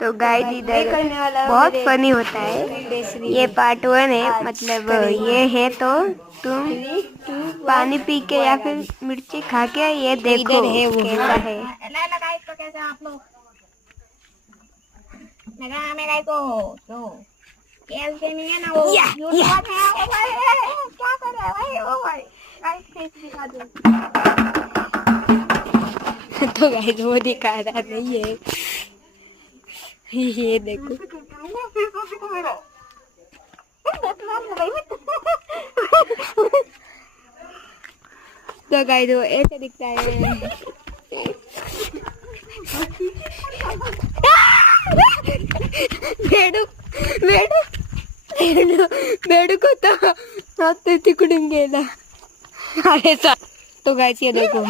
तो गाइस इधर बहुत फनी होता है। ये पार्ट 1 है, मतलब ये है तो तुम पानी पी के या फिर मिर्ची खा के ये देखो कैसा है। तो कैसे आप लोग मेरा को तो केएल गेमिंग है ना वो यूट्यूबर है वो भाई क्या कर रहा है भाई वो भाई गाइस फेस दिखा दो। तो गाइस वो दिखा रहा नहीं है, ये देखो। तो गाइस वो ऐसे दिखता है। बेडू बेडू बेडू बेडू को तो हाथ तिकडून गेला। अरे तो गाइस ये देखो।